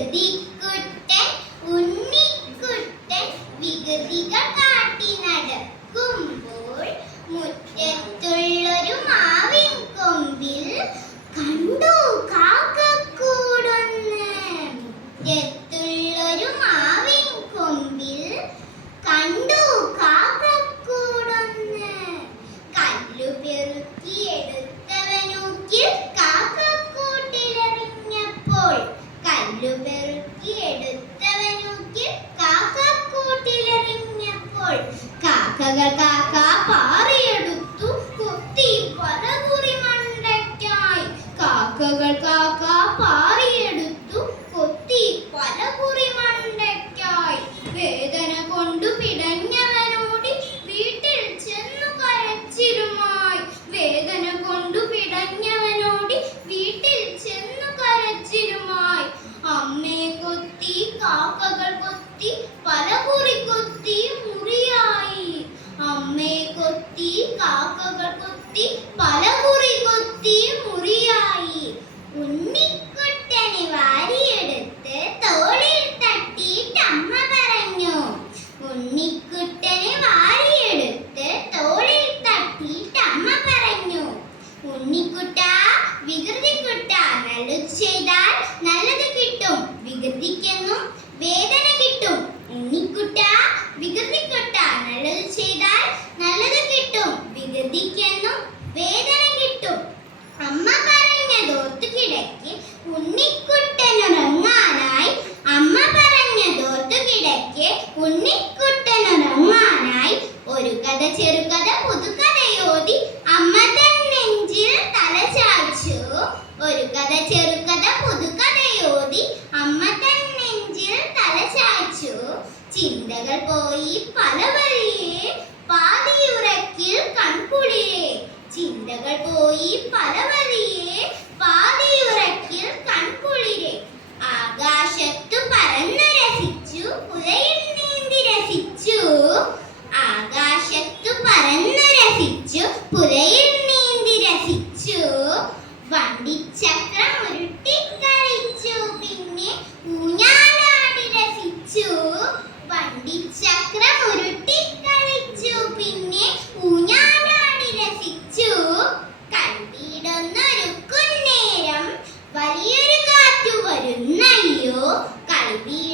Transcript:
വികൃതിക്കുട്ടൻ ഉണ്ണിക്കുട്ടൻ കാട്ടി കാട്ടിനട കാക്കകൾ കാക്ക പാറിയെടുത്തു. കുത്തി പലകുറി മണ്ടയ്ക്കായി. കാക്കകൾ കാക്ക പാറിയെടുത്തു കൊത്തി പലകുറി മണ്ടയ്ക്കായി വേദന കൊണ്ടു പിടഞ്ഞവനോടി വീട്ടിൽ ചെന്നു കരച്ചിലുമായി വേദന കൊണ്ടു പിടഞ്ഞവനോടി വീട്ടിൽ ചെന്നു കരച്ചിലുമായി അമ്മേ കൊത്തി കാക്കകൾ കൊത്തി പലകുറി കൊത്തി മുറിയായി അമ്മേ കൊത്തി കാക്കകൾ കൊത്തി പലകുറി കൊത്തി മുറിയായി ഉണ്ണിക്കുട്ടനെ വാരിയെടുത്ത് തോളിൽ തട്ടിയിട്ട് അമ്മ പറഞ്ഞു ഉണ്ണിക്കുട്ടനെ വാരിയെടുത്ത് തോളിൽ തട്ടിയിട്ട് അമ്മ പറഞ്ഞു ഉണ്ണിക്കുട്ട വികൃതിക്കുട്ട നല്ലത് ചെയ്താൽ നല്ലത് കിട്ടും വികൃതിക്കെന്നും വേദന കിട്ടും. ഉണ്ണിക്കുട്ട വികൃതിക്കുട്ട നല്ലത് ചെയ്താൽ നല്ലത് കിട്ടും വികൃതിക്കെന്നും വേദന കിട്ടും അമ്മ പറഞ്ഞതോർത്ത് കിടക്കി ഉണ്ണിക്കുട്ടനുറങ്ങാനായി അമ്മ പറഞ്ഞതോർത്ത് കിടക്കി ഉണ്ണിക്കുട്ടനുറങ്ങാനായി ഒരു കഥ ചെറുകഥ പുതുകഥയോതി അമ്മ തൻ നെഞ്ചിൽ തല ഒരു കഥ ചെറുകഥ പുതുകഥയോതി അമ്മ തൻ നെഞ്ചിൽ തല ചിന്തകൾ പോയി പല വഴിയേ volví